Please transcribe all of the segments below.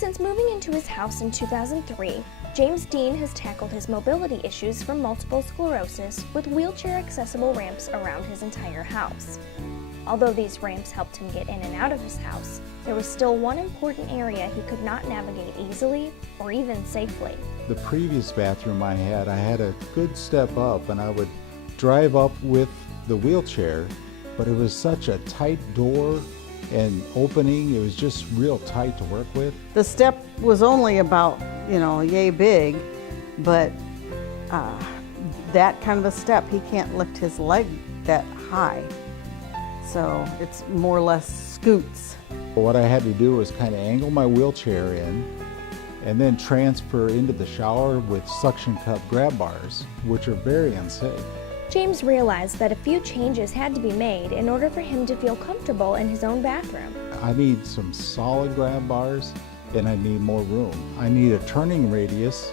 Since moving into his house in 2003, James Dean has tackled his mobility issues from multiple sclerosis with wheelchair-accessible ramps around his entire house. Although these ramps helped him get in and out of his house, there was still one important area he could not navigate easily or even safely. The previous bathroom I had a good step up, and I would drive up with the wheelchair, but it was such a tight door and opening. It was just real tight to work with. The step was only about, yay big, but that kind of a step, he can't lift his leg that high. So it's more or less scoots. What I had to do was kind of angle my wheelchair in and then transfer into the shower with suction cup grab bars, which are very unsafe. James realized that a few changes had to be made in order for him to feel comfortable in his own bathroom. I need some solid grab bars, and I need more room. I need a turning radius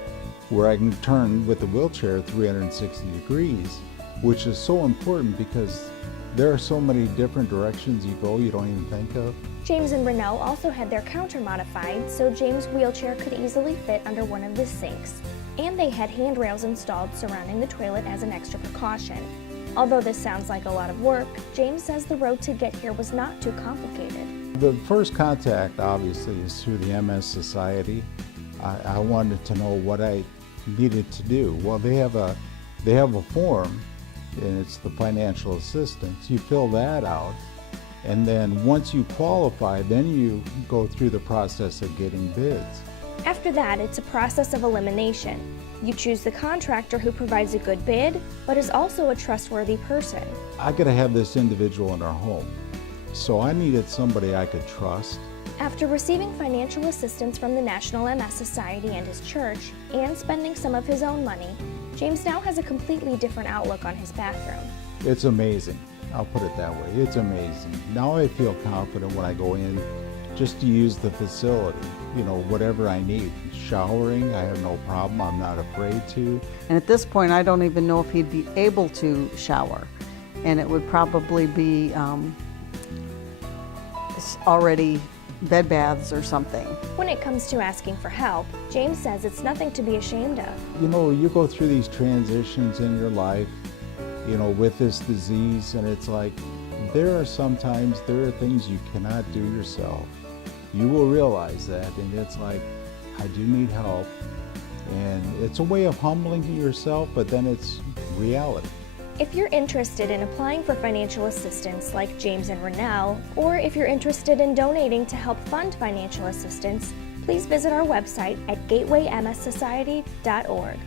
where I can turn with the wheelchair 360 degrees, which is so important because there are so many different directions you go you don't even think of. James and Renault also had their counter modified so James' wheelchair could easily fit under one of the sinks. And they had handrails installed surrounding the toilet as an extra precaution. Although this sounds like a lot of work, James says the road to get here was not too complicated. The first contact, obviously, is through the MS Society. I wanted to know what I needed to do. Well, they have a form, and it's the financial assistance. You fill that out, and then once you qualify, then you go through the process of getting bids. After that, it's a process of elimination. You choose the contractor who provides a good bid, but is also a trustworthy person. I gotta have this individual in our home, so I needed somebody I could trust. After receiving financial assistance from the National MS Society and his church, and spending some of his own money, James now has a completely different outlook on his bathroom. It's amazing. I'll put it that way. It's amazing. Now I feel confident when I go in just to use the facility, whatever I need. Showering, I have no problem. I'm not afraid to. And at this point, I don't even know if he'd be able to shower. And it would probably be already bed baths or something. When it comes to asking for help, James says it's nothing to be ashamed of. You go through these transitions in your life, with this disease, and it's like, there are things you cannot do yourself. You will realize that, and it's like, I do need help. And it's a way of humbling yourself, but then it's reality. If you're interested in applying for financial assistance like James and Renell, or if you're interested in donating to help fund financial assistance, please visit our website at gatewaymssociety.org.